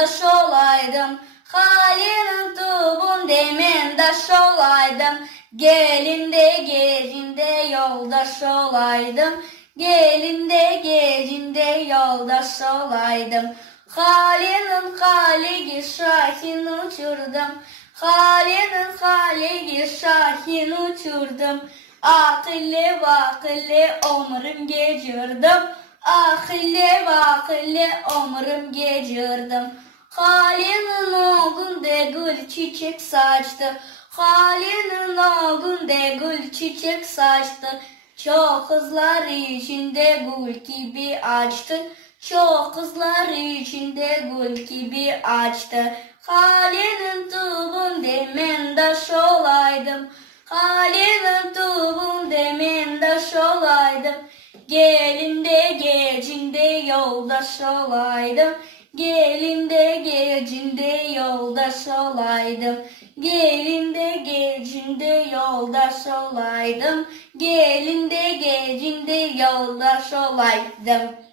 daş olaydım. Halinin tubunda men daş olaydım. Gelinde gecinde yoldaş olaydım. Gelinde gecinde yoldaş olaydım. Halinin haligi şahin uçurdum. Halinin haligi şahin uçurdum. Akıllı vakıllı ömrüm geçirdim. Akıllı vakıllı ömrüm geçirdim. Halinin oğunda gül çiçek saçtı. Halinin oğunda gül çiçek saçtı. Çok kızlar içinde gül gibi açtı. Çok kızlar içinde gül gibi açtı. Halinin tubunda men daş olaydım. Halinin tubunda men daş olaydım. Gelinde gecinde yoldaş olaydım. Gelinde gecinde yoldaş olaydım. Gelinde gecinde yoldaş olaydım. Gelinde gecinde yoldaş olaydım.